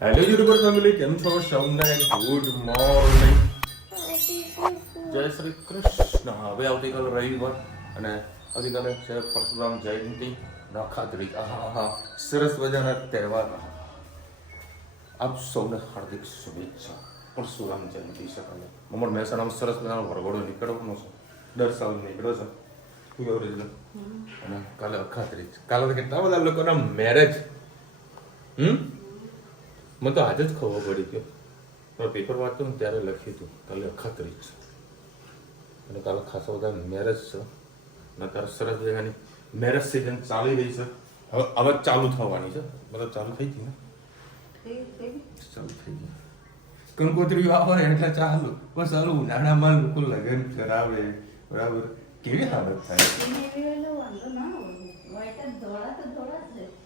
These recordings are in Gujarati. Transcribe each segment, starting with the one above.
હેલો યુટ્યુબર ફેમિલી, કેમ છો? સૌને ગુડ મોર્નિંગ, જય શ્રી કૃષ્ણ. હવે આવતીકાલે રવિવાર અને આવતીકાલે છે પરશુરામ જયંતિ, નખાત્રી. આહા, સરસ મજાના તહેવાર. આપ સૌને હાર્દિક શુભેચ્છા. પરશુરામ જયંતિ છે કાલે. મમ્મર મહેસાણામાં સરસ મજાનો વરઘોડો નીકળવાનો છે. દર સાલ નીકળ્યો છે. અને કાલે અખાત્રી. કાલે તો કેટલા બધા લોકોના મેરેજ. મને તો આજે જ ખબર પડી ગયો. પણ પેપર વાંચતો ને ત્યારે લખ્યું હતું કાલે અખાત્રી છે અને કાલે ખાસા બધા મેરેજ છે. અને અત્યારે સરસ જગ્યાની મેરેજ સિઝન ચાલી રહી છે. હવે ચાલુ થવાની છે. મતલબ ચાલુ થઈ ગઈ ને? ચાલુ થઈ ગઈ. કંકોત્રી આવે એટલે ચાલુ. બસ ચાલુ ઉનાળામાં લોકો લગ્ન કરાવે. બરાબર. કેવી હાલત થાય?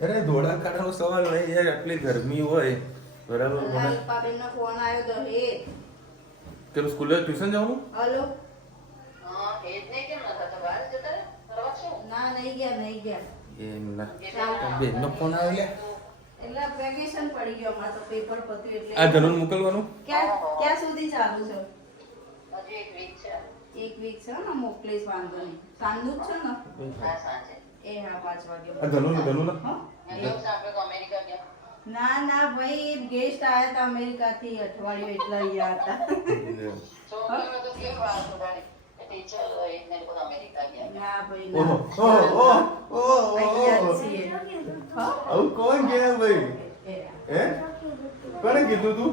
અરે ધોળા કાઢવાનો સવાલ નહીં યાર. આટલી ગરમી હોય. બરાબર. પાપેનો ફોન આવ્યો તો હે કે સ્કૂલે ટ્યુશન જવાનું? હલો. હા એ જ નહીં કેમ નતા તો બહાર જતા રે ફરવા છો? ના નહીં ગયા. એમના બેનનો ફોન આવ્યો લે. એટલે વેકેશન પડી ગયો અમાર તો પેપર પત્યું એટલે આ ધનુન મોકલવાનું? ક્યાં સુધી ચાલુ છે? હજી એક વીક છે. એક વીક છે ને, મોકલીશ, વાંધો નહીં. સાંજનું જ છે ને? હા સાંજે. એ હા 5 વાગે. આ ધનુન હા? મેં એવું સાંભળ્યું કે અમેરિકા ગયા. ના ભાઈ, ગેસ્ટ આયા હતા અમેરિકા થી, અઠવાડિયું એટલા અહીંયા હતા. છોકરીઓ તો કેવી વાત ઉડાડી કે ટીચર એકને લોકો અમેરિકા ગયા. ના ભાઈ ઓહો ના. ઓહો અહીંયા જ છીએ. હા? આવું કોણ ગયા ભાઈ? હે? કોણે કીધું તું?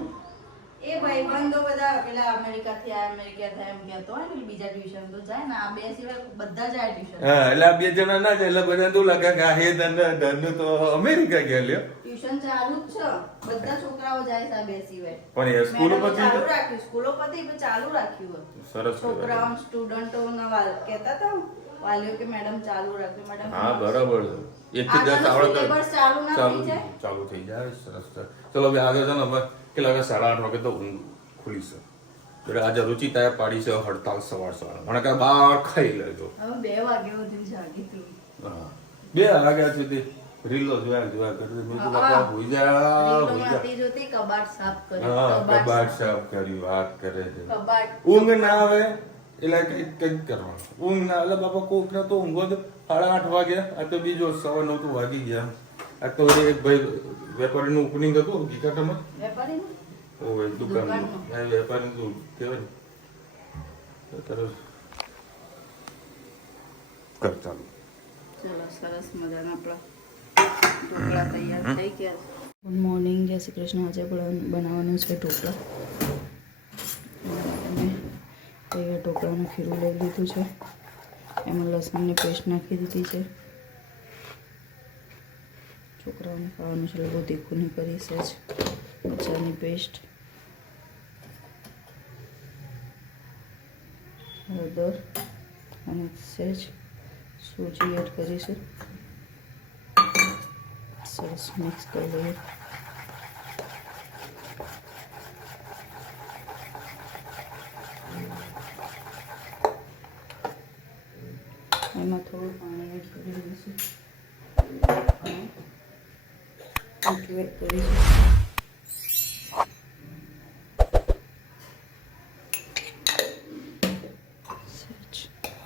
એ ભાઈ બંધો બધા પેલા અમેરિકા થી એમ કહેતો હોય ને, બીજા ટ્યુશન તો જાય ને, આ બે સિવાય બધા જાય ટ્યુશન. હા, એટલે આ બે જણા ના જાય એટલે બધા તું લાગે કે આ હે ધનુ તો અમેરિકા ગયા લ્યો. ટ્યુશન ચાલુ જ છે, બધા છોકરાઓ જાય છે આ બે સિવાય. પણ એ સ્કૂલો મેડમે પછી ચાલુ રાખ્યું, સ્કૂલો પછી પણ ચાલુ રાખ્યું. સરસ છોકરાઓ સ્ટુડન્ટો ના કહેતા હતા વાલીઓ કે મેડમ ચાલુ રાખ્યું. મેડમ હા બરાબર છે. 1 થી 10 આવડે સિલેબસ ચાલુ ના થઈ જાય. ચાલુ થઈ જાય. સરસ. ચલો હવે આગળ છે ને, હવે કેટલા વાગે? 8:30 વાગે તો ઊંઘ ખુલી છે. એટલે આજે રુચિતાએ પાડી છે હડતાલ સવાર. મને કહે બહાર ખાઈ લેજો. હવે 2 વાગ્યા સુધી જાગી હતી. હા, 2 વાગ્યા સુધી રીલો જોયા કરતી. મેં કીધું બાપા હોઈ જા. રીલોમાંથી જોતી કબાટ સાફ કર્યું. હા, કબાટ સાફ કરી વાત કરે છે. કબાટ ઊંઘ ના આવે એટલે કઈક કરવાનું. ઊંઘ ના એટલે બાપા કોક ને તો ઊંઘો તો 8:30 વાગ્યા. આ તો બીજો 9:15 તો વાગી ગયા. આ તો એક ભાઈ વેપારીનું ઓપનિંગ હતું ગીકાટામાં. વેપારીનું? ઓય દુકાનનું. આ વેપારીનું કહેવાય ને. તરત કર ચાલુ. ચલો, સરસ મજાના આપણા ઢોકળા તૈયાર થઈ ગયા. ગુડ મોર્નિંગ, જય શ્રી કૃષ્ણ. આજે બનાવવાનું છે ઢોકળા. અને તૈયાર ઢોકળાનું ખીરું લઈ લીધું છે. એમાં લસણની પેસ્ટ નાખી દીધી છે. છોકરાઓને ખાવાનું છે, બહુ તીખું નહીં કરી છે. મરચાંની પેસ્ટ, હળદર અને સહેજ સૂજી એડ કરીશું. સરસ મિક્સ કરી લઈએ. એમાં થોડું પાણી એડ કરી દઈશું. એડ કરીશું.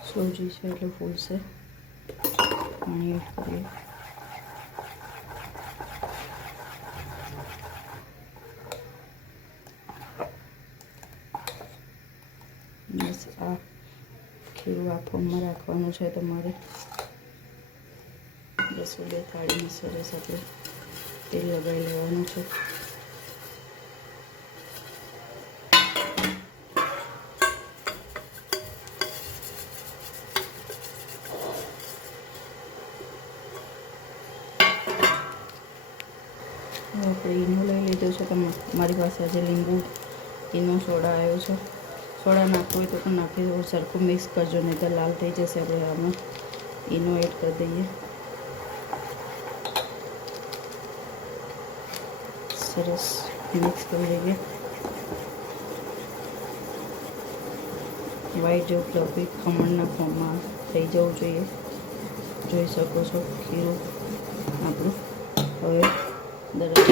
સૂજી છે એટલે ફૂલશે. પાણી એડ કરીએ. બસ આ ખીરું વાફવામાં રાખવાનું છે તમારે. બસ 2 થાળીમાં સરસ આપણે તેલ લગાવી લેવાનું છે. આપણે ઈનો લઈ લીધો છે. મારી પાસે આજે લીંબુ ઈનો સોડા આવ્યો છે. સોડા નાખવો હોય તો પણ નાખી દો. સરખું મિક્સ કરજો, નહીં તો લાલ થઈ જશે. આપણે આમાં ઈનો એડ કરી દઈએ. સરસ મિક્સ કરી લઈએ. વ્હાઈટ જેવું ફ્લફી ખમણના ફોર્મમાં થઈ જવું જોઈએ. જોઈ શકો છો ખીરું આપણું હવે દરેક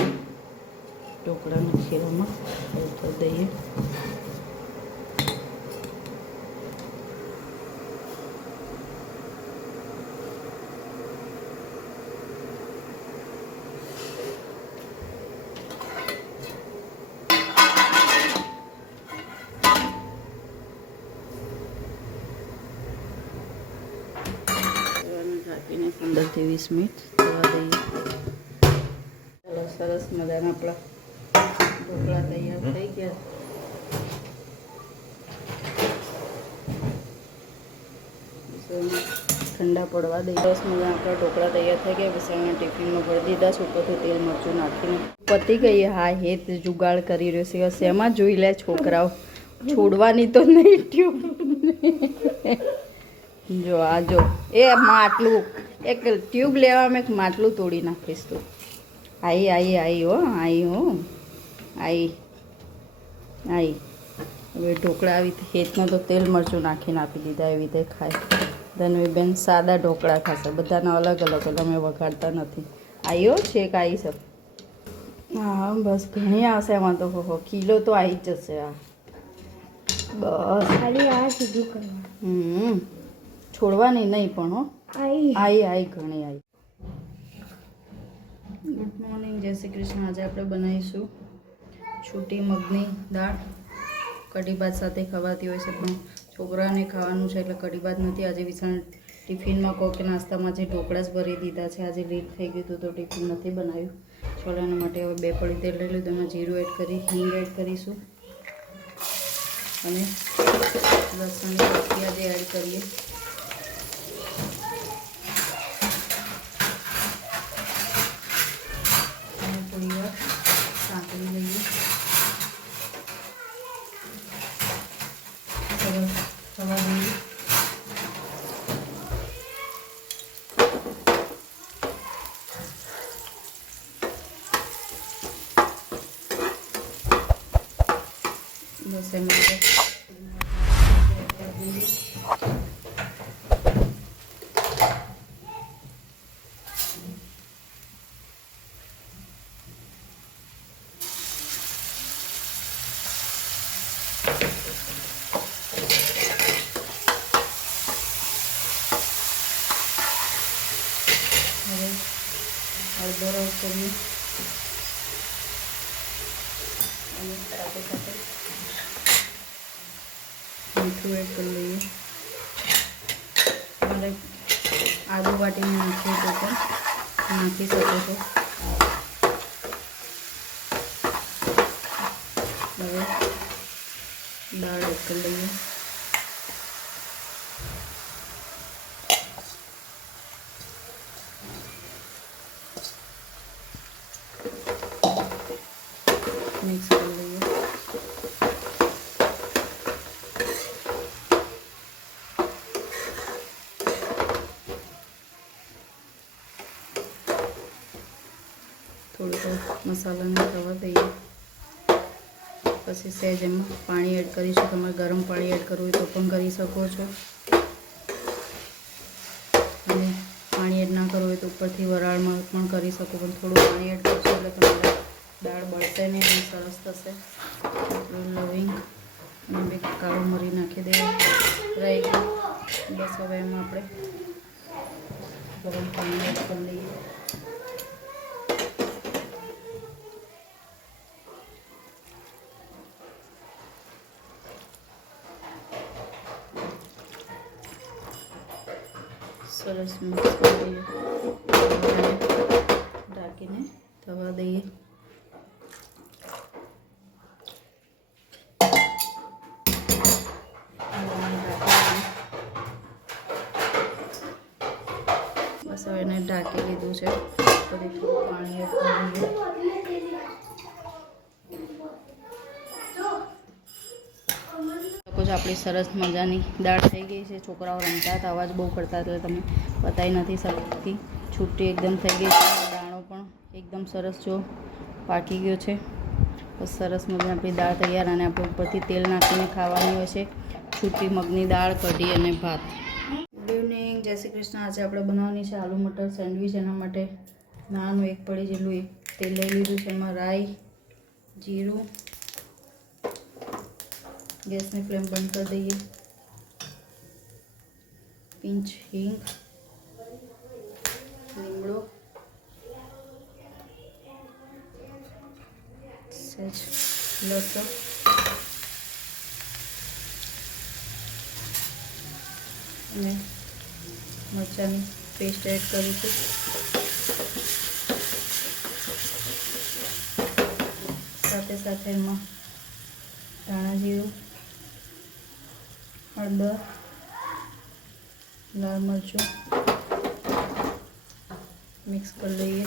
ઢોકળાના ખીરામાં એડ કરી દઈએ. ઢાંકીને 15 થી 20 મિનિટ થવા દઈએ. ચાલો, સરસ મજાના આપણા ઢોકળા તૈયાર થઈ ગયા. ઠંડા પડવા દઈએ. સરસ મજાના આપણા ઢોકળા તૈયાર થઈ ગયા. વિશાળના ટિફિનમાં ભરી દીધા. ઉપરથી તેલ મરચું નાખીને પતિ કહીએ હા હેત જુગાડ કરી રહ્યો છે. શેમાં જોઈ લે છોકરાઓ, છોડવાની તો નહીં ટ્યુબ. જો આ જો એ માટલું, એક ટ્યુબ લેવામાં એક માટલું તોડી નાખીશ તું. આઈ હો આઈ. હવે ઢોકળા આવી હેતમાં તો તેલ મરચું નાખીને આપી દીધા. એવી રીતે ખાય. ધનવી બેન સાદા ઢોકળા ખાશે, બધાના અલગ અલગ, અમે વઘાડતા નથી. આઈ હો છેક આવી છે. હા બસ ઘણી આવશે એમાં તો. હો કિલો તો આવી જ જશે. આ બસ ખાલી આ સીધું કરવા. છોડવાની નહીં પણ હો. આઈ ઘણી આવી. ગુડ મોર્નિંગ, જય શ્રી કૃષ્ણ. આજે આપણે બનાવીશું છૂટી મગની દાળ. કઢી ભાત સાથે ખવાતી હોય છે, પણ છોકરાને ખાવાનું છે એટલે કઢી ભાત નથી. આજે વિશાળ ટિફિનમાં કહો કે નાસ્તામાં જે ઢોકળા જ ભરી દીધા છે. આજે લેટ થઈ ગયું હતું તો ટિફિન નથી બનાવ્યું. છોલાના માટે હવે 2 પડી તેલ લઈ લીધું. એમાં જીરું એડ કરી, હિંગ એડ કરીશું અને લસણની પત્તી આજે એડ કરીએ. થોડી વાર સાંકળી લઈએ. સરસ થવા દઈએ. બસ એમાં હળદર એડ કરીએ અને સાથે સાથે મીઠું એડ કરી લઈએ. તમારે આદુ વાટીને નાખીએ તો પણ નાખી શકો છો. હવે દાળ એડ કરી લઈએ. મિક્સ કરી લઈએ. થોડું મસાલાને થવા દઈએ. પછી સહેજ એમાં પાણી એડ કરીશું. તમારે ગરમ પાણી એડ કરવું હોય તો પણ કરી શકો છો, અને પાણી એડ ના કરવું હોય તો ઉપરથી વરાળમાં પણ કરી શકો. પણ થોડું પાણી એડ કરશો એટલે તમારે દાળ બળશે નહીં અને સરસ થશે. લવિંગ અને 2 કાળું મરી નાખી દઈએ. રહી ગયું. બસ હવે એમાં આપણે ગરમ પાણી એડ કરી લઈએ. સરસ મિક્સ કરી દઈએ. ઢાંકીને થવા દઈએ. બસ હવે એને ઢાંકી લીધું છે. ફરી થોડું પાણી એડ કરીએ. આપણી સરસ મજાની દાળ થઈ ગઈ છે. છોકરાઓ રમતા હતા, અવાજ બહુ કરતા એટલે તમે બતાવી નથી શકતી. છૂટી એકદમ થઈ ગઈ છે. દાણો પણ એકદમ સરસ જો પાકી ગયો છે. બસ સરસ મજાની આપણી દાળ તૈયાર. અને આપણે ઉપરથી તેલ નાખીને ખાવાની હોય છે છૂટી મગની દાળ, કઢી અને ભાત. ગુડ ઇવનિંગ, જય શ્રી કૃષ્ણ. આજે આપણે બનાવવાની છે આલુ મટર સેન્ડવિચ. એના માટે નાનું 1 પડી જેટલું તેલ લઈ લીધું છે. એમાં રાઈ, जीरू, गैस में फ्लेम बंद कर दीजिए। पिंच हींग, लीमड़ो, सेज लसण, અને મરચાંની પેસ્ટ એડ કરીશું। સાથે સાથે એમાં ધાણા જીરું, હળદર, લાલ મરચું મિક્સ કરી લઈએ।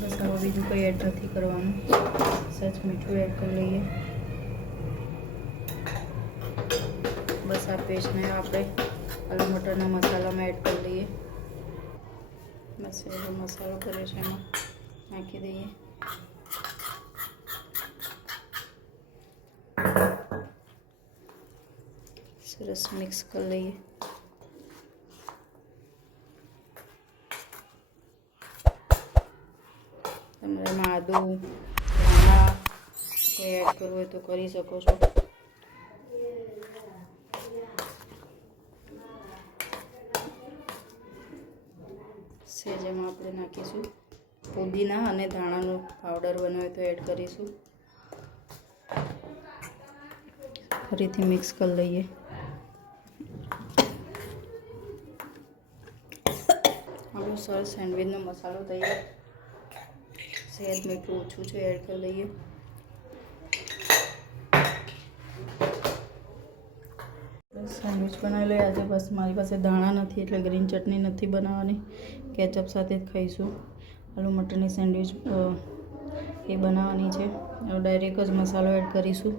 બસ હવે બીજું કંઈ એડ નથી કરવાનું, સહેજ મીઠું એડ કરી લઈએ। બસ આ પેસ્ટને આપણે આલુ મટરના મસાલામાં એડ કરી લઈએ। બસ એ મસાલો કર્યો છે એમાં નાખી દઈએ। સરસ મિક્સ કરી લઈએ। તમારે એમાં આદુ ધાણા કોઈ એડ કરવું હોય તો કરી શકો છો। સેજમાં આપણે નાખીશું પુદીના અને ધાણાનો પાવડર બનાવે તો એડ કરીશું। ફરીથી મિક્સ કરી લઈએ। આપણો સરસ સેન્ડવિચનો મસાલો તૈયાર। સહેજ મીઠું ઓછું છે એડ કરી લઈએ। સેન્ડવિચ બનાવી લઈએ। આજે બસ મારી પાસે ધાણા નથી એટલે ગ્રીન ચટણી નથી બનાવવાની, કેચઅપ સાથે જ ખાઈશું। આલુ મટરની સેન્ડવિચ એ બનાવવાની છે। હવે ડાયરેક્ટ જ મસાલો એડ કરીશું।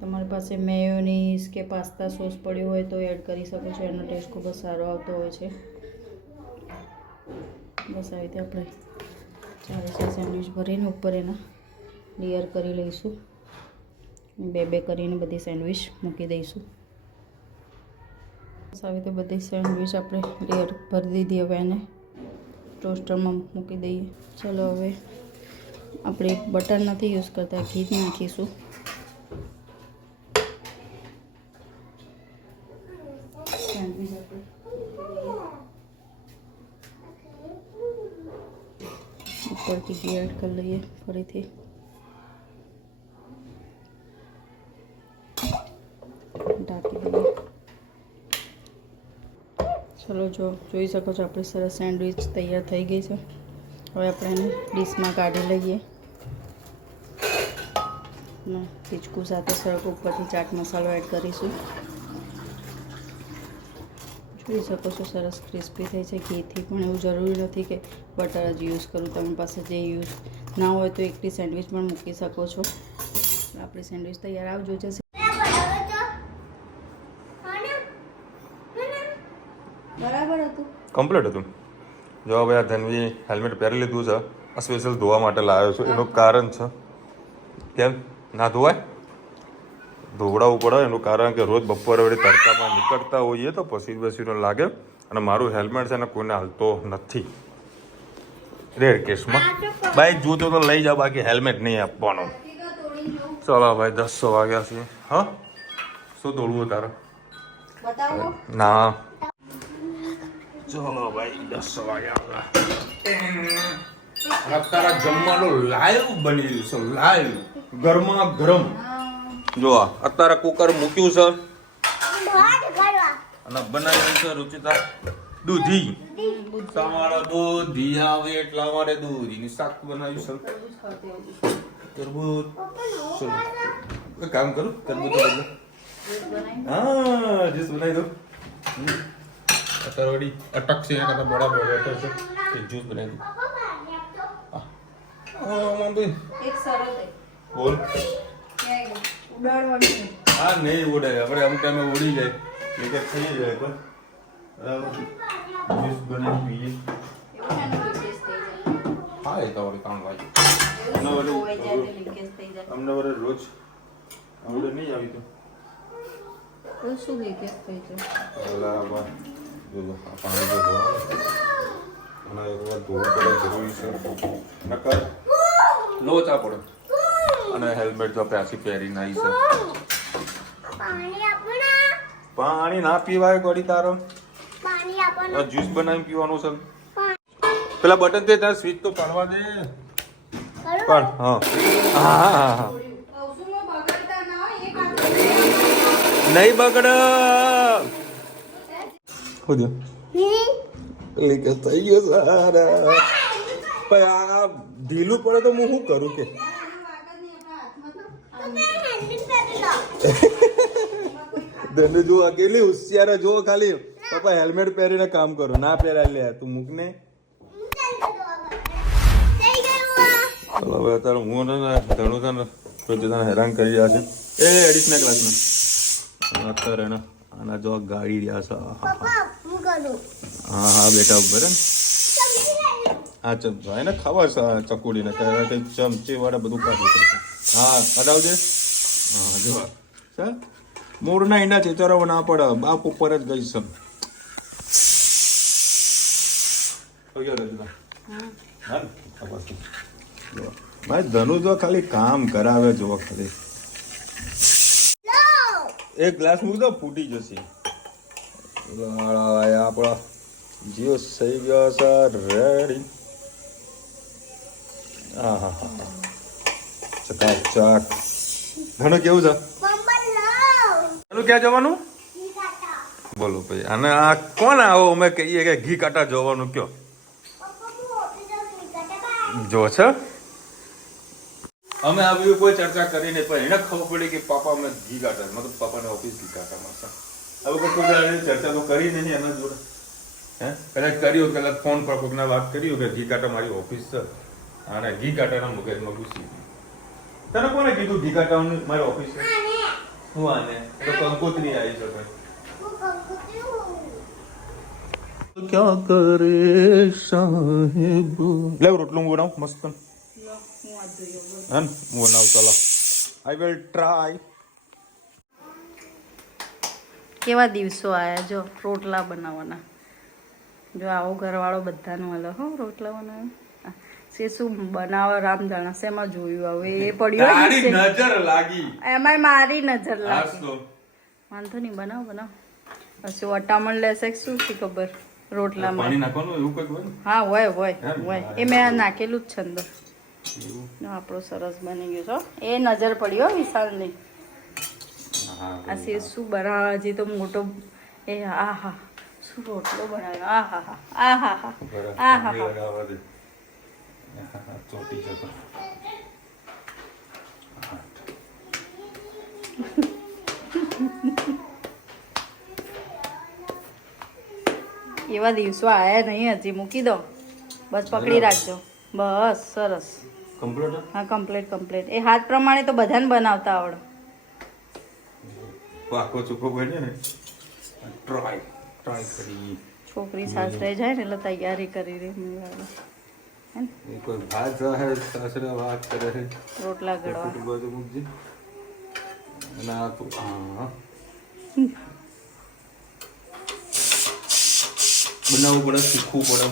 તમારી પાસે મેયોનીઝ કે પાસ્તા સોસ પડ્યો હોય તો એડ કરી શકો છો, એનો ટેસ્ટ ખૂબ જ સારો આવતો હોય છે। બસ આવી રીતે આપણે ચારે ચાર સેન્ડવિચ ભરીને ઉપર એના લેયર કરી લઈશું। બે બે કરીને બધી સેન્ડવિચ મૂકી દઈશું। બસ આવી રીતે બધી સેન્ડવિચ આપણે લેયર ભરી દીધી। હવે એને ટોસ્ટરમાં મૂકી દઈએ। ચલો હવે આપણે બટર નથી યુઝ કરતા, ઘી જ નાખીશું। સેન્ડવિચ આપણે ઉપરથી ઘી એડ કરી લઈએ ફરીથી। ઢાંકી દઈએ। ચલો જોઈ શકો છો આપણી સરસ સેન્ડવિચ તૈયાર થઈ ગઈ છે। હવે આપણે એને ડીશમાં કાઢી લઈએ અને હિચકુ સાથે સરસ ઉપરથી ચાટ મસાલો એડ કરીશું। જોઈ શકો છો સરસ ક્રિસ્પી થઈ છે ઘીથી, પણ એવું જરૂરી નથી કે બટર જ યુઝ કરું, તમારી પાસે જે યુઝ ના હોય તો એકલી સેન્ડવિચ પણ મૂકી શકો છો। આપણી સેન્ડવિચ તૈયાર આવજો જશે। બરાબર હતું, કમ્પ્લીટ હતું। જો ભાઈ આ ધનવી હેલ્મેટ પહેરી લીધું છે, આ સ્પેશિયલ ધોવા માટે લાવ્યો છું। એનું કારણ છે, કેમ ના ધોવાય, ધોવડાવવું પડે। એનું કારણ કે રોજ બપોરે વળી તડકામાં નીકળતા હોઈએ તો પસીનો લાગે, અને મારું હેલ્મેટ છે ને કોઈને હાલતો નથી રેડ કેસમાં। બાઈક જોતો તો લઈ જાઓ, બાકી હેલ્મેટ નહીં આપવાનો। ચલો ભાઈ 10 વાગ્યા છે। હા શું તોડવું તારે? ના ચલો ભાઈ 10 વાગ્યા। અત્યારે જમવાનું લાઈવ બની રહ્યું છે, લાઈવ ગરમા ગરમ। જો અત્યારે કુકર મૂક્યું છે અને બનાવ્યું છે રુચિતા દૂધી। તમારા દૂધી આવે એટલે અમારે દૂધીનું શાક બનાવ્યું છે। તરબૂચ એક કામ કરું, તરબૂચ હા જ્યુસ બનાવી દો। અત્યારે વળી અટક છે એના કરતા બરાબર બેટર છે કે જ્યુસ બનાવી દો। એક સરળ બોલ ઉડાડવાનું છે। હા નહીં ઉડે, આપણે અમુક ટાઈમે ઉડી જાય, લીકેજ થઈ જાય, પણ જ્યુસ બનાવી પીએ। હા એ તો વળી કામ ભાઈ અમને વડે રોજ આવડે નહીં આવી તો શું લીકેજ થઈ જાય? પાણી જો ધોવું પડે જરૂરી છે નકર લોચા પડે. અને હેલ્મેટ તો પાછી પહેરીને આવી છે. પાણી ના પીવાય ગોળી તારો. જ્યુસ બનાવીને પીવાનું છે. પેલા બટન તે ત્યાં સ્વિચ તો પાડવા દે. પણ હા હા નહીં બગડ ખુદ લીકેજ થઈ ગયો સારા. પણ આ ઢીલું પડે તો હું શું કરું કે ધનુ જો અકેલી હોશિયાર જો ખાલી પપ્પા હેલ્મેટ પહેરીને કામ કરો ના પહેરાય લે તું મૂક ને. ચલો હવે અત્યારે હું ધણું તને તને હેરાન કરી રહ્યા છે. એ એડિશનલ ક્લાસમાં અત્યારે એને આના જો ગાડી રહ્યા છે. હા હા બેટા ઉપર હા ચમચો એને ખબર છે ચકુડીને ચમચી વાળા બધું કાઢવું પડશે. હા અડાવજે. હા જો સર મોરના ઈંડા ચેતરો ના પડે બાપ ઉપર જ ગઈ છે. ભાઈ ધનુ જો ખાલી કામ કરાવે જો ખાલી એક ગ્લાસ મૂક દો ફૂટી જશે. આપણા જીઓ થઈ ગયો સર રેડી. હા હા હા ચકાચક. ધનુ કેવું છે? ધનુ ક્યાં જવાનું બોલો ભાઈ? અને આ કોણ આવો અમે કહીએ કે ઘી કાટા જોવાનું કયો જો છે. અમે આવી કોઈ ચર્ચા કરીને પણ એને ખબર પડી કે પાપા અમે ઘી કાટા મતલબ પાપાને ઓફિસ ઘી કાટામાં છે. હવે કોઈ ચર્ચા તો કરી નહીં એના જોડે. હે કદાચ કર્યું કદાચ ફોન પર કોઈકને વાત કર્યું કે ઘી કાટા મારી ઓફિસ છે અને ઘી કાટાના મગજમાં ઘૂસી ગયું. તને કોને કીધું ઘી કાટાનું મારી ઓફિસ છે? હું આને તો કંકોત્રી આવી શકે. क्या करे साहेब લે રોટલું બનાવ મસ્ત હે હું બનાવ. ચાલો આઈ વિલ ટ્રાય. કેવા દિવસો આયા જો રોટલા બનાવવાના. જો આવો ઘરવાળો બધાનો અલગ હો રોટલા બનાવે છે. શું બનાવે રામ જાણે શેમાં જોયું હવે એ પડ્યો તારી નજર લાગી એમાં મારી નજર લાગી. વાંધો નહીં બનાવ બનાવ. પછી વટામણ લેશે શું છે ખબર રોટલામાં પાણી નાખવાનું એવું કંઈક હોય. હા હોય હોય હોય એ મેં નાખેલું જ છે અંદર. આપણો સરસ બની ગયો છો એ નજર પડ્યો વિશાલ નહીં. આ શેર શું બનાવે હજી તો મોટો એ આ હા શું રોટલો બનાવ્યો આ હા હા આ હા હા આ હા હા ચોટી જતો. એવા દિવસો આયા નહીં હજી મૂકી દો બસ પકડી રાખજો બસ સરસ કમ્પ્લીટ. હા કમ્પ્લીટ કમ્પ્લીટ. એ હાથ પ્રમાણે તો બધાને બનાવતા આવડે. પાકો ચૂકો બને ને ટ્રાય કરી. છોકરી સાસરે જાય ને એટલે તૈયારી કરી રહી એ કોઈ ભાત જાહે સાસરે વાત કરે છે રોટલા ગળવા. બાજુ મૂકજે અને આ તો હા બનાવવું પડે શીખવું પડે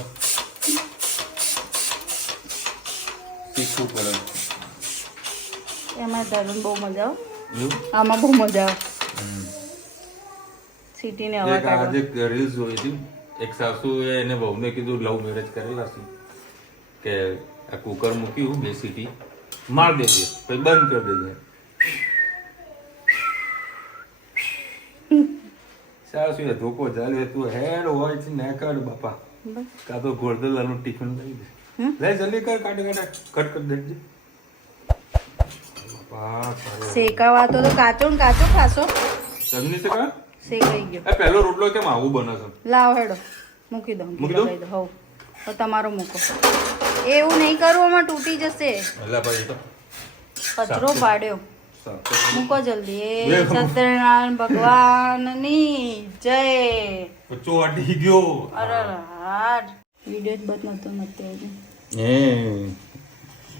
એમાં ધरून બહુ મજા આવે. આમાં બહુ મજા આવે. સિટીને હવા એક આજે રીલ્સ જોઈ હતી. એક સાસુએ એને વહુને કીધું લવ મેરેજ કરેલા છે કે આ કુકર મૂક્યું 2 સીટી માર દેજે પછી બંધ કરી દેજે. સાસુએ ધોકો ચાલ્યો તું હેડ હોય છે ને કાઢ બાપા કાં તો ગોળદલાનું ટિફિન લઈ દે લે જલ્દી કર કાઢ કટ કરી દેજે. શેકાવા તો કાચો ને કાચો ખાશો. સમજી શકા શેકાઈ ગયો. એ પહેલો રોટલો કેમ આવું બને છે? લાવ હેડો મૂકી દો મૂકી દો. હવ તો તમારો મૂકો. એવું નહીં કરવું આમાં તૂટી જશે. એટલે ભાઈ તો કચરો પાડ્યો મૂકો જલ્દી. એ સત્યનારાયણ ભગવાનની જય. બચ્ચો અડી ગયો. અરે હાડ વિડિયો જ બતાવતો નથી હજી. એ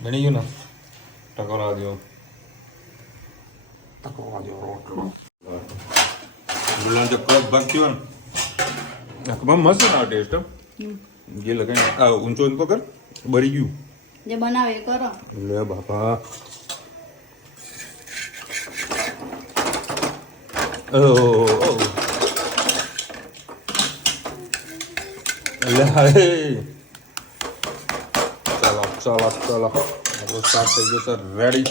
બની ગયું ને ટકોરા જો રોટલો ગુલાબ જો કપ ભાગ થયો ને બહુ મસ્ત ના ટેસ્ટ. જે લગાવી આ ઊંચો પકડ બળી ગયું જે બનાવે એ કરો. લે બાપા લે હાય ચાલો આપણું સ્ટાર્ટ થઈ ગયો છે રેડી.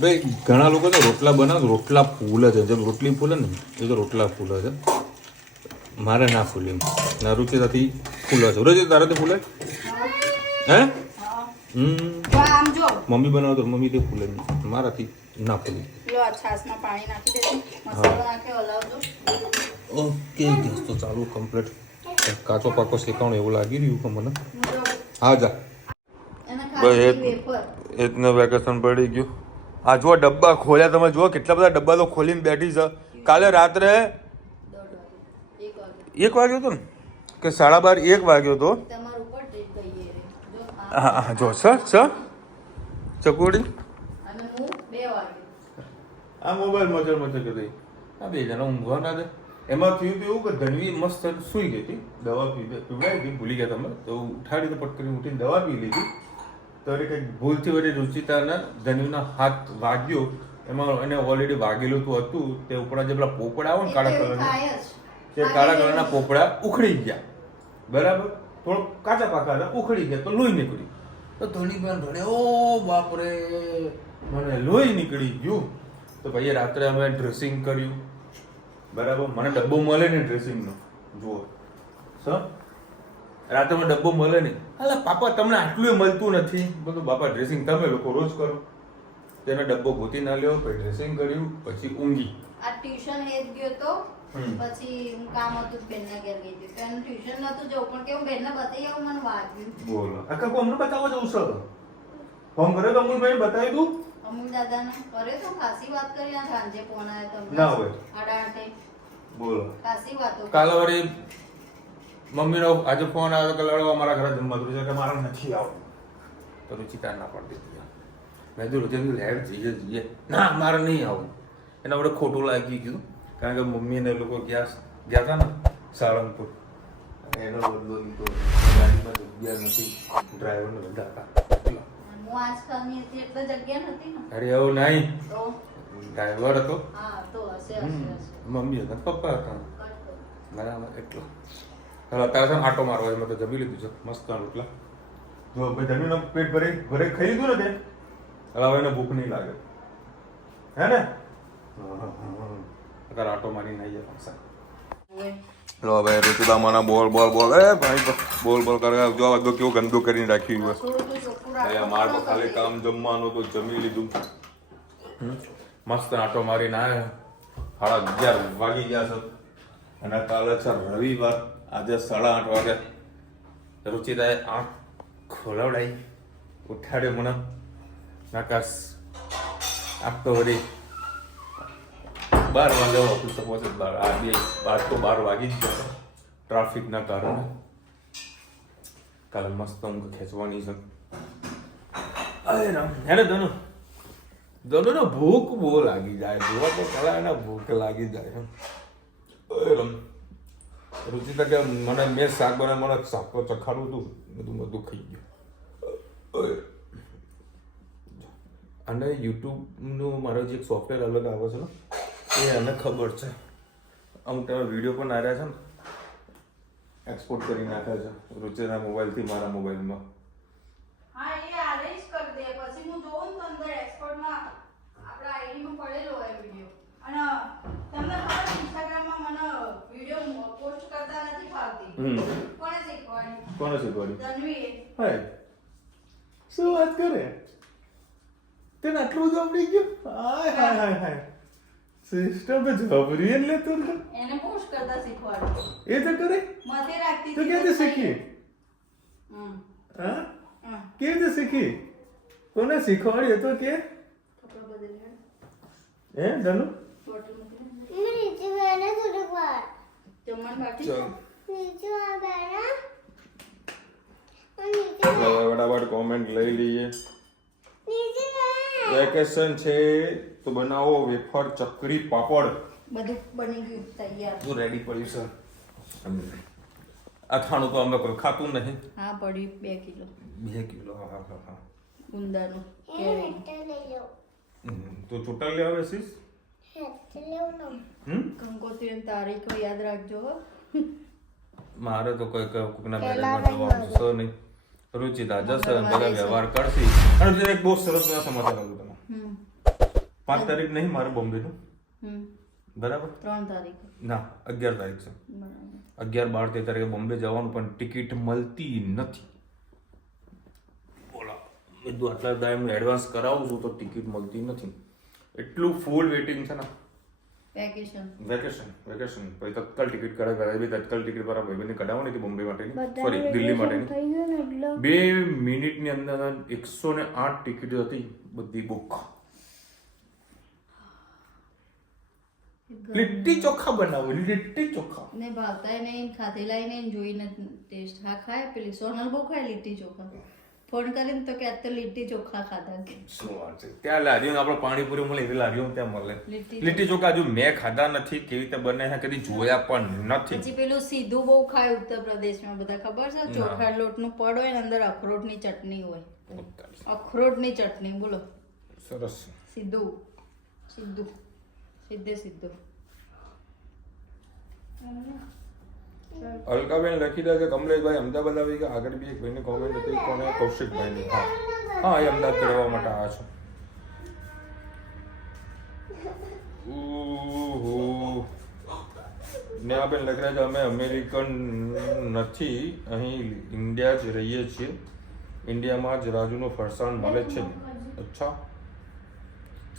ભાઈ ઘણા લોકો તો રોટલા બનાવે રોટલા ફૂલે છે જેમ રોટલી ફૂલે ને એ તો રોટલા ફૂલે છે મારે ના ફૂલે એમ ના રૂચિતાથી ફૂલે છે રોજ તારે તો ફૂલે હે આમ જો મમ્મી બનાવો તો મમ્મી તે ફૂલે નહીં મારાથી ના ફૂલે. લો આ છાશમાં પાણી નાખી દેજો મસાલો નાખે હલાવજો. ઓકે ગેસ તો ચાલુ કમ્પ્લીટ. કાચો પાકો શેકાણું એવું લાગી રહ્યું છે મને. હા જા એને બસ ખાલી વેફર એટલું વેકેશન પડી ગયું. આ જુઓ ડબ્બા ખોલ્યા તમે જુઓ કેટલા બધા ડબ્બા તો ખોલીને બેઠી છે. કાલે રાત્રે 1 વાગ્યો હતો ને કે 12:30 1 વાગ્યો હતો. તમારા ઉપર ટ્રીટ ગઈ રે જો હા જો સર ચકોડી અને હું 2 વાગે આ મોબાઈલ મચર કરી આ બે જણા ઊંઘવા ના દે. એમાં થયું તો એવું કે ધનવી મસ્ત સૂઈ ગઈ હતી દવા પીવડાવી હતી ભૂલી ગયા તમે તો ઉઠાડી તો પટ કરીને ઉઠીને દવા પી લીધી તો એ કંઈક ભૂલથી વળી રુચિતાના ધનવીના હાથ વાગ્યો એમાં એને ઓલરેડી વાગેલું તો હતું તે ઉપરા જે પેલા પોપડા આવે ને કાળા કલરના તે કાળા કલરના પોપડા ઉખડી ગયા બરાબર થોડોક કાચા પાકા હતા ઉખડી ગયા તો લોહી નીકળી તો ધોની બેન રડે ઓ બાપરે મને લોહી નીકળી ગયું. તો ભાઈ રાત્રે અમે ડ્રેસિંગ કર્યું બરાબર મને ડબ્બો મળે ને ડ્રેસિંગનો જુઓ સર રાત્રે મને ડબ્બો મળે નહીં અલા પાપા તમને આટલું મળતું નથી બધું બાપા ડ્રેસિંગ તમે લોકો રોજ કરો તેને ડબ્બો ગોતી ના લ્યો પછી ડ્રેસિંગ કર્યું પછી ઊંઘી. આ ટ્યુશન એ જ ગયો તો પછી હું કામ હતું બેનના ઘેર ગઈ હતી તો એનું ટ્યુશન નતું જવું પણ કે હું બેનને બતાવી આવું મને વાગ્યું. બોલો આખા અમને બતાવવા જવું સર ફોન કર્યો તો અમૂલભાઈ બતાવી દઉં અમુલ દાદાને કર્યો તો ખાસી વાત કરી આ સાંજે ફોન આવ્યો તમને ના હોય. આડાટે બોલો ખાસી વાતો કાલે વળી મમ્મીનો આજે ફોન આવ્યો કે લડવા અમારા ઘરે જમવા છે કે મારે નથી આવવું તો રુચિતા ના પડતી હતી. મેં કીધું રુચિ લેવ જઈએ ના મારે નહીં આવું એના વડે ખોટું લાગી ગયું કારણ કે મમ્મી ને લોકો ગયા હતા ને સાળંગપુર એનો બદલો લીધો ગાડીમાં જગ્યા નથી ડ્રાઈવરને બધા હતા હું આજકાલની હતી એટલે જગ્યા નથી ને અરે એવું નહીં તો ડ્રાઈવર હતો હા તો હશે હશે મમ્મી હતા પપ્પા હતા બરાબર એટલો હવે અત્યારે છે ને આટો મારવા મેં તો જમી લીધું છે મસ્ત રોટલા જો ભાઈ જમીને પેટ ભરે ખાઈ લીધું ને તે હવે એને ભૂખ નહીં લાગે હે ને અત્યારે આટો મારીને આવી જાય પાછા. લો ભાઈ ઋતુદા મને બોલ એ ભાઈ બોલ કરે જો બધું કેવું ગંદુ કરીને રાખ્યું હોય મારે તો ખાલી કામ જમવાનું તો જમી લીધું મસ્ત આટો મારીને આવ્યા 11:30 વાગી ગયા છે અને કાલે છે રવિવાર આજે 8:30 વાગે રુચિતાએ આંખ ખોલાવડાઈ ઉઠાડ્યો મને નાકાશ આંખ તો વળી 12 વાગે ઓફિસ પહોંચે 12 વાગી જ ગયા ટ્રાફિકના કારણે. કાલે મસ્ત ઊંઘ ખેંચવાની છે. અરે રામ હેને ધનુ ને ભૂખ બહુ લાગી જાય જોવા તો ખરા એને ભૂખ લાગી જાય અરે રમ રુચિતા કે મને મેં શાક બનાવ મને શાક તો ચખાડું હતું બધું ખાઈ ગયું. અને યુટ્યુબનું મારો જે એક સોફ્ટવેર અલગ આવે છે ને એ એને ખબર છે અમુક તમે વિડીયો પણ આવ્યા છે ને એક્સપોર્ટ કરી નાખ્યા છે રુચિના મોબાઈલથી મારા મોબાઈલમાં. હા એ અરેન્જ કરી દે પછી હું જોઉં તો અંદર એક્સપોર્ટમાં આપણા આઈડીમાં પડેલો હોય વિડિયો અને તમને ખબર ઇન્સ્ટાગ્રામમાં મને વિડિયો પોસ્ટ કરતા નથી ફાવતી. કોણે શીખવાડી? ધનવીએ. હાય શું વાત કરે તેને આટલું બધું આવડી ગયું હાય સિસ્ટમ તો જબરી એટલે તું એને પોસ્ટ કરતા શીખવાડી એ તો કરે માથે રાખતી તો કેવી રીતે શીખી હા કેવી રીતે શીખી કોને શીખવાડી તો કે કપડા બદલે હે ધનુ બોટલ મૂકી નીચે બેઠા થોડીક વાર જમણ બાકી નીચે બેઠા ફટાફટ કોમેન્ટ લઈ લઈએ. વેકેશન છે તો બનાવો વેફર ચકરી પાપડ બધું બની ગયું તૈયાર બધું રેડી પડ્યું સર અથાણું તો અમે કોઈ ખાતું નહીં. હા પડી 2 કિલો 2 કિલો. હા. ગુંદાનું એ કેળીનું. હેઠે લઈ લો તો ચૂંટણ લેવા બેસીશ? હેઠે લેવું ને કંકોત્રીની તારીખો યાદ રાખજો હો. મારે તો કોઈ કોઈના પેલા મેરેજમાં જવાનું છે નહીં. રુચિતા જશે બધા વ્યવહાર કરશી. અને એક બહુ સરસ ના સમાચાર આપું તમને. હમ 5 તારીખ નહીં મારે બોમ્બેનું, હમ બરાબર? 3 તારીખ ના 11 તારીખ છે. બરાબર. 11, 12, 13 તારીખે બોમ્બે જવાનું, પણ ટિકિટ મળતી નથી. બોલો, મેં કીધું આટલા ટાઈમ એડવાન્સ કરાવું છું તો ટિકિટ મળતી નથી. એટલું ફૂલ વેટિંગ છે ને. વેકેશન વેકેશન પછી તત્કાલ ટિકિટ કરાવી બી તત્કાલ ટિકિટ પર ભાઈબંધની કઢાવવાની હતી બોમ્બે માટેની, સોરી દિલ્હી માટેની. થઈ ગયું ને એટલે 2 મિનિટની અંદર 108 ટિકિટ હતી, બધી બુક. લીટ્ટી ચોખા બનાવો, લીટ્ટી ચોખા. ને ભાવતાય નહીં, ખાધેલાય નહીં, જોઈને ટેસ્ટ. હા ખાય પેલી સોનલ બહુ ખાય લીટ્ટી ચોખા. ફોન કરીને તો કે આજ તો લીટ્ટી ચોખા ખાધા કે. શું વાત છે? ત્યાં લારીઓ આપણે પાણીપુરી મળે એવી લારીઓ ત્યાં મળે. લીટ્ટી લીટ્ટી ચોખા હજુ મેં ખાધા નથી, કેવી રીતે બને છે કદી જોયા પણ નથી. પછી પેલું સીધું બહુ ખાય ઉત્તર પ્રદેશમાં બધા, ખબર છે? ચોખા લોટનું પડ હોય ને અંદર અખરોટની ચટણી હોય. અખરોટની ચટણી બોલો. સરસ. સીધું સીધું. અલકાબેન લખી દે કે કમલેશભાઈ અમદાવાદ આવી ગયા. આગળ બી એક ભાઈની કોમેન્ટ હતી, કોને? કૌશિકભાઈની. હા એ અમદાવાદ કરવા માટે આવ્યા છો. નેહાબેન લખી રહ્યા છે અમે અમેરિકન નથી, અહીં ઇન્ડિયા જ રહીએ છીએ. ઇન્ડિયામાં જ રાજુનું ફરસાણ મળે છે. અચ્છા,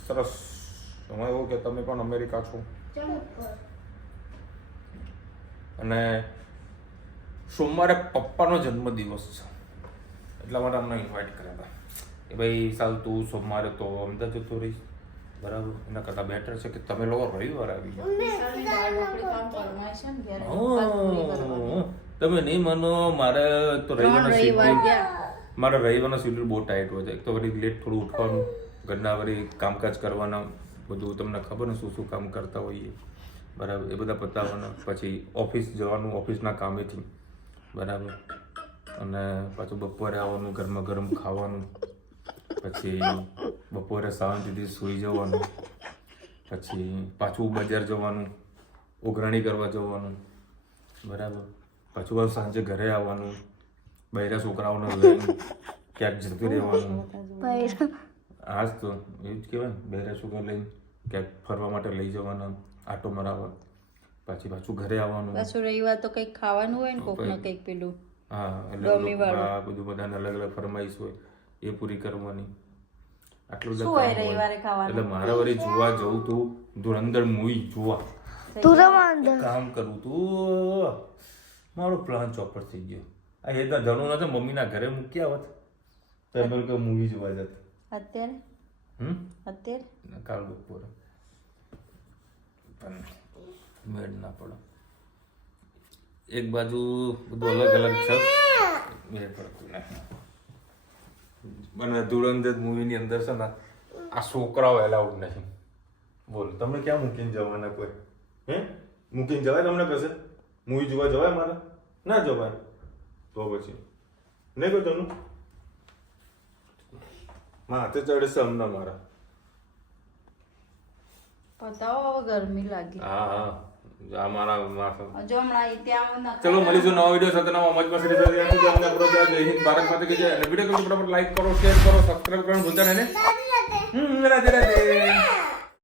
સરસ. તમે એવું કે તમે પણ અમેરિકા છો. અને સોમવારે પપ્પાનો જન્મદિવસ છે, એટલા માટે અમને ઇન્વાઇટ કર્યા હતા કે ભાઈ સાલ તું સોમવારે તો અમદાવાદ જતો રહીશ, બરાબર? એના કરતાં બેટર છે કે તમે લોકો રવિવાર આવી જાઓ. તમે નહીં માનો, મારે તો મારા રવિવારનો શેડ્યુલ બહુ ટાઈટ હોય છે. એક તો વળી લેટ થોડું ઉઠવાનું, ઘરના વળી કામકાજ કરવાના, બધું તમને ખબર ને શું કામ કરતા હોઈએ, બરાબર? એ બધા પતાવવાના, પછી ઓફિસ જવાનું ઓફિસના કામેથી, બરાબર? અને પાછું બપોરે આવવાનું, ગરમા ગરમ ખાવાનું, પછી બપોરે શાંતિથી સૂઈ જવાનું, પછી પાછું બજાર જવાનું, ઉઘરાણી કરવા જવાનું, બરાબર? પાછું સાંજે ઘરે આવવાનું, બૈરા છોકરાઓને લઈને ક્યાંક જતું રહેવાનું. હા જ તો એવું જ કહેવાય ને, બૈરા છોકરા લઈને ક્યાંક ફરવા માટે લઈ જવાના, આટો મરાવવા, પછી પાછું ઘરે આવવાનું. પાછું રવિવાર તો કંઈક ખાવાનું હોય ને, કોકને કંઈક પેલું. હા, એટલે બધું બધાને અલગ અલગ ફરમાઈશ હોય એ પૂરી કરવાની. આટલું બધું કામ હોય. એટલે મારે વળી જોવા જવું તું, ધુરંધર મૂવી જોવા કામ કરવું તું, મારો પ્લાન ચોપર થઈ ગયો. આ એ તો ધણું નતો, મમ્મીના ઘરે મૂક્યા હોત તો એમ કે મૂવી જોવા જત. અત્યારે કાલ બપોરે પણ મેળ ના પડે. એક બાજુ બધું અલગ અલગ છે, મેળ પડતું નહીં. મને ધુરંધર મૂવીની અંદર છે ને આ છોકરાઓ એલાઉડ નહીં. બોલો તમે ક્યાં મૂકીને જવાના? કોઈ મૂકીને જવાય તમને કશે? મૂવી જોવા જવાય મારે? ના જવાય. તો પછી નહીં કોઈ તનું માથે ચડે છે હમણાં મારા. પતાવો, ગરમી લાગી. હા આ મારા માથે. જો હમણાં ત્યાં ચલો મળીશું નવા વિડીયો સાથે, નવા મોજ મસ્તી સાથે. જય હિન્દ, ભારત માતા કી જય. અને વિડીયો ગમે તો ફટાફટ લાઈક કરો, શેર કરો, સબસ્ક્રાઇબ કરવાનું ભૂલતા નહીં ને. રાધે રાધે.